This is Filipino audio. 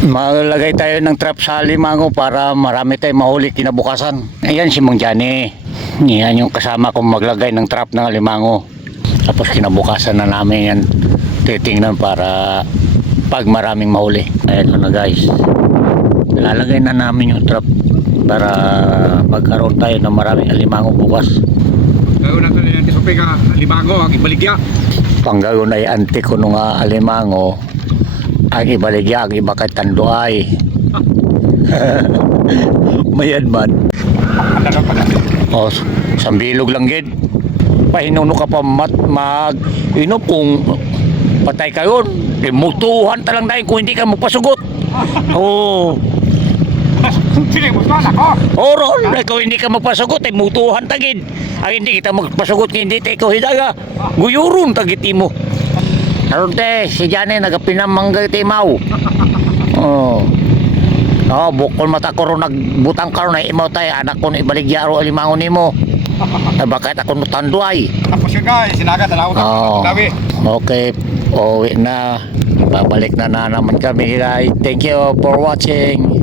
Maglagay tayo ng trap sa limango para marami tayong mahuli kinabukasan. Ayan si Mang Johnny. Yan yung kasama kong maglagay ng trap ng limango. Tapos kinabukasan na namin yan titingnan para pag maraming mahuli. Ayan na guys. Lalagay na namin yung trap para magkaroon tayo ng maraming alimango bukas. Gawin natin yung tisupi ka limango ang ibaligya. Panggayon ay antik ko nung alimango. Ang ibaligya, ang iba kay tanduay. Mayan man. O, sambilog lang gid. Pahinuno ka pa mag kung patay ka yun. Mutuhan talang dahil kung hindi ka magpasugot. Oo. Sino mo sana ko? Oron, kung hindi ka magpasugot ay mutuhan tagid. Ang hindi kita magpasugot, hindi tayo ikaw hidaga. Guyurong tagit mo. Aron te, si Johnny nagapinamangga timaw. Oh. Oh, bukol mata ko ron nagbutang karon na imaw tay anak ko ibaligya ro alimango nimo. Bakit ako nutanduay? Tapos yun guys, sinagat na ako. Oh. Okay, uwi na. Babalik na naman kami guys. Thank you for watching.